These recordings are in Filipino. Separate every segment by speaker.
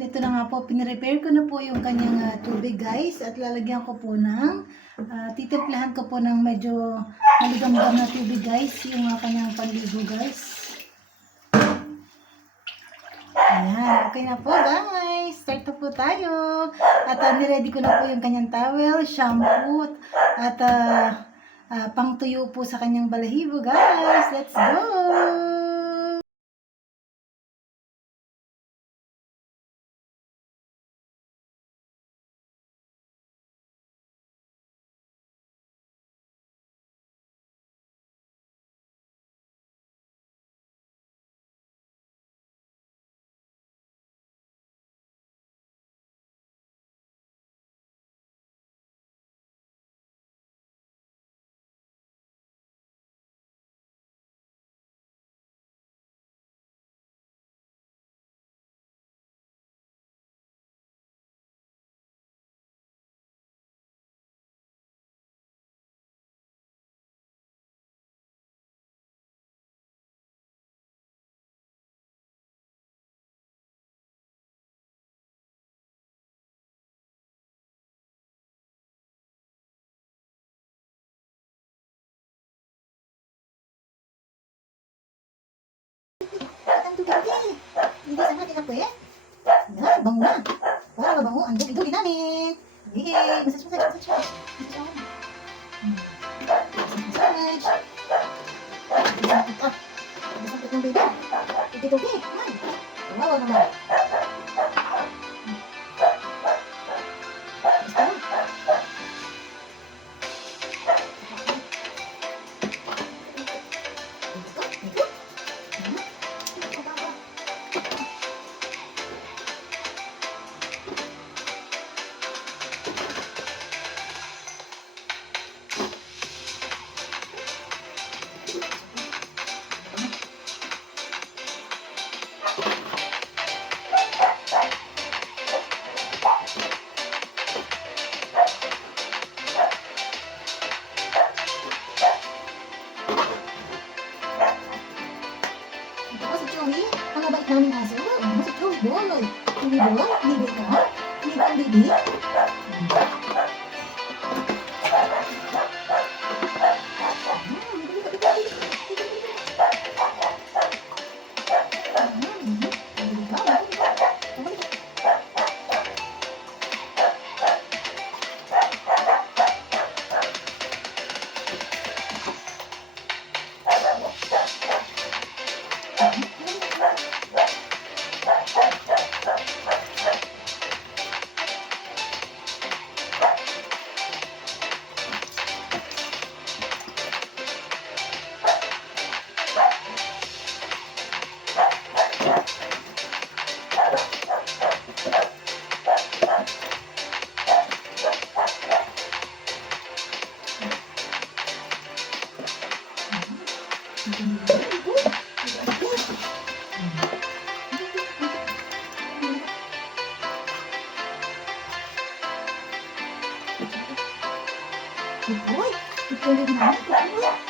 Speaker 1: Ito na nga po, pinrepair ko na po yung kanyang ah, tubig guys at lalagyan ko po ng ah, titimplahan ko po ng medyo maligam-gam na tubig guys yung ah, kanyang panligo guys. Ayan, okay na po guys. Start na po tayo. At uh, niready ko na po yung kanyang towel, shampoo, at uh, uh, pangtuyo po sa kanyang balahibo guys. Let's go! Ako eh. Yan, bango na. Para mabango ang dugi-dugi namin. Yay! Massage, massage, massage. Massage ako. Hmm. Massage, massage. Masakit ah. Masakit yung baby. Dugi-dugi. Yan. Kawawa naman. Basta Hindi 你真 Linh.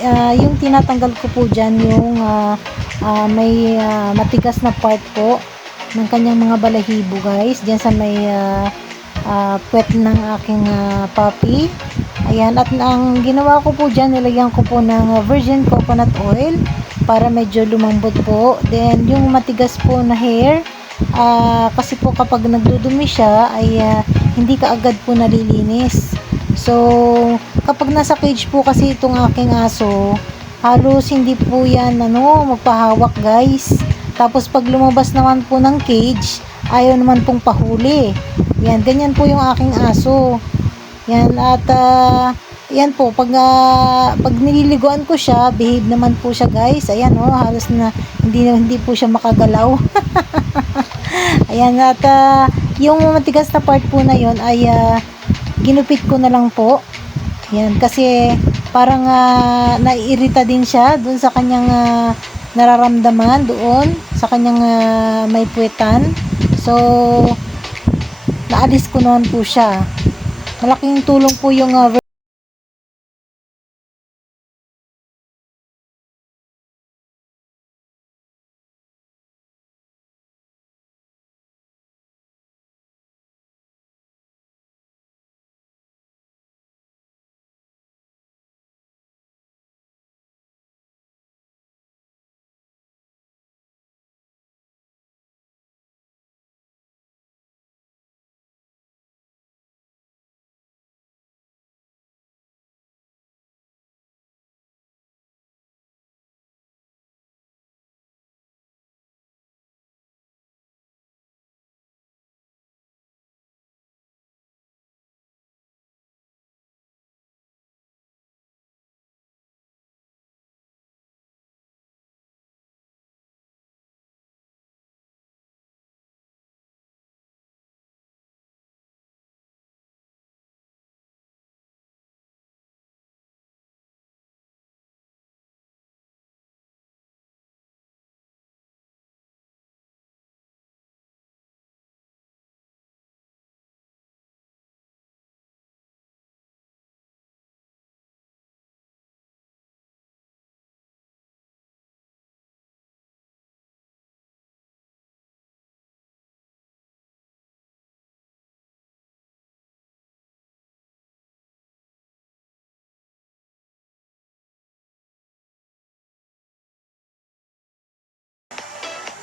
Speaker 1: Ah, yung tinatanggal ko po dyan yung ah, ah, may ah, matigas na part po ng kanyang mga balahibo guys. Dyan sa may ah, ah, puwet ng aking ah, puppy. Ayan at ang ginawa ko po dyan nilagyan ko po ng virgin coconut oil para medyo lumambot po. Then yung matigas po na hair ah, kasi po kapag nagdudumi siya ay ah, hindi kaagad po nalilinis. So kapag nasa cage po kasi itong aking aso halos hindi po yan ano magpahawak guys. Tapos pag lumabas naman po ng cage ayaw naman pong pahuli. Yan ganyan po yung aking aso. Yan at ah, yan po pag ah, pag nililiguan ko siya behave naman po siya guys. Ayan oh halos na hindi hindi po siya makagalaw. Ayan at ah, yung matigas na part po na yon ay ah, ginupit ko na lang po yan kasi parang ah, naiirita din siya doon sa kanyang ah, nararamdaman doon sa kanyang ah, may puwetan. So naalis ko naman po siya. Malaking tulong po yung ah,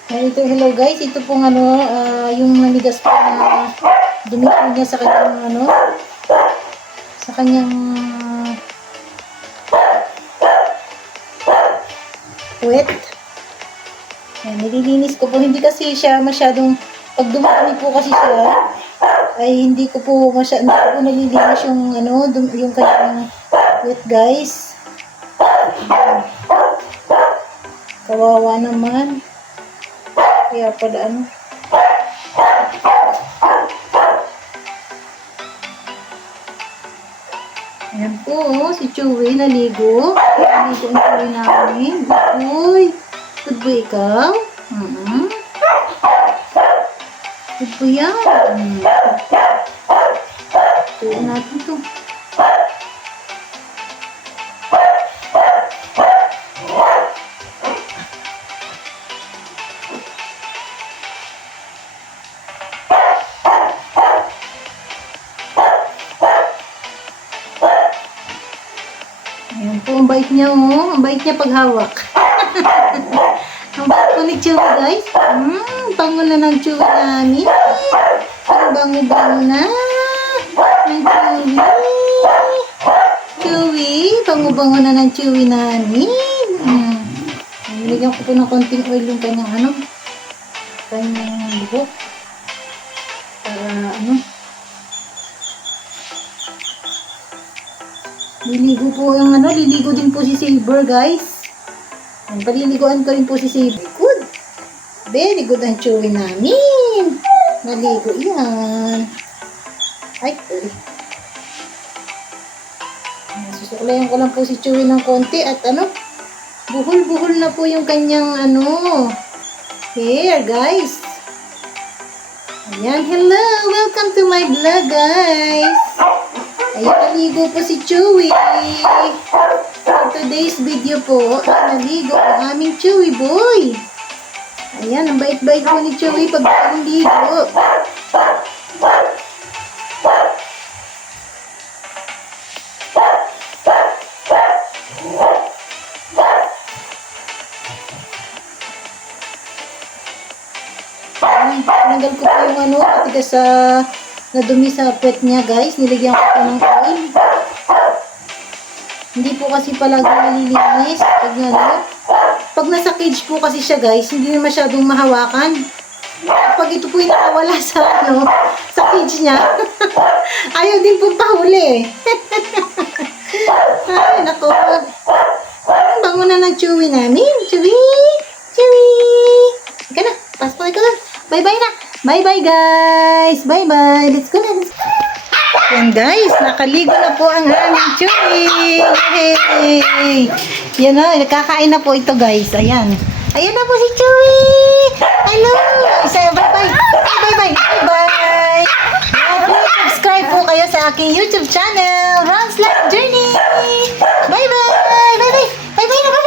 Speaker 1: Ito, hello guys. Ito pong ano, ah, yung nanigas po na dumi niya sa kanyang ano, sa kanyang puwet. Yan, nililinis ko po. Hindi kasi siya masyadong, pag dumami po kasi siya, ay hindi ko po masyadong, hindi ko po nalilinis yung ano, yung kanyang puwet guys. Kawawa naman. Kaya pala ano. Ayan po, si Chewy naligo. Naligo ang Chewy namin. Good boy. Good boy ikaw. Mm-hmm. Good boy yan. Tuyo natin to. Niya oh. Ang bait niya paghawak. ang bait po ni Chewy guys. Hmm, bango na ng Chewy namin. Ang bango-bango na. Ng Chewy. Chewy, bango-bango na ng Chewy namin. Hmm. Nilagyan ko po ng konting oil yung kanyang ano. Kanyang buhok. Liligo po yung ano, liligo din po si Silver, guys. Yan, paliliguan ko rin po si Silver. Good. Very good ang chewy namin. Naligo yan. Ay, sorry. Yan, Susuklayan ko lang po si Chewy ng konti at ano, buhol-buhol na po yung kanyang ano, hair, guys. Ayan, hello! Welcome to my vlog, guys! Ayan, naligo po si Chewy. Ito today's video po ay naligo ang aming Chewy boy. Ayan, ang bait-bait po ni Chewy pag bagong ligo. Ayan, tinanggal ko po yung ano, matigas sa nadumi sa puwet niya guys. Nilagyan ko po ng oil. Hindi po kasi palagi nalilinis. Pag, ano, pag nasa cage po kasi siya guys, hindi na masyadong mahawakan. Pag ito po yung nakawala sa ano, sa cage niya, ayaw din po pahuli. Ay, nako. Ang bango na ng chewy namin. Chewy! Chewy! Ika na, pasok ka na. Bye-bye na. Bye-bye guys! Bye-bye! Let's go na! Yan guys, nakaligo na po ang aming chewing! Yay! Yan o, nakakain na po ito guys. Ayan. Ayan na po si Chewie! Hello! Isa, bye-bye! Bye-bye! Bye-bye! Subscribe po kayo sa aking YouTube channel, Ron's Life Journey! Bye-bye! Bye-bye! Bye-bye! Bye-bye!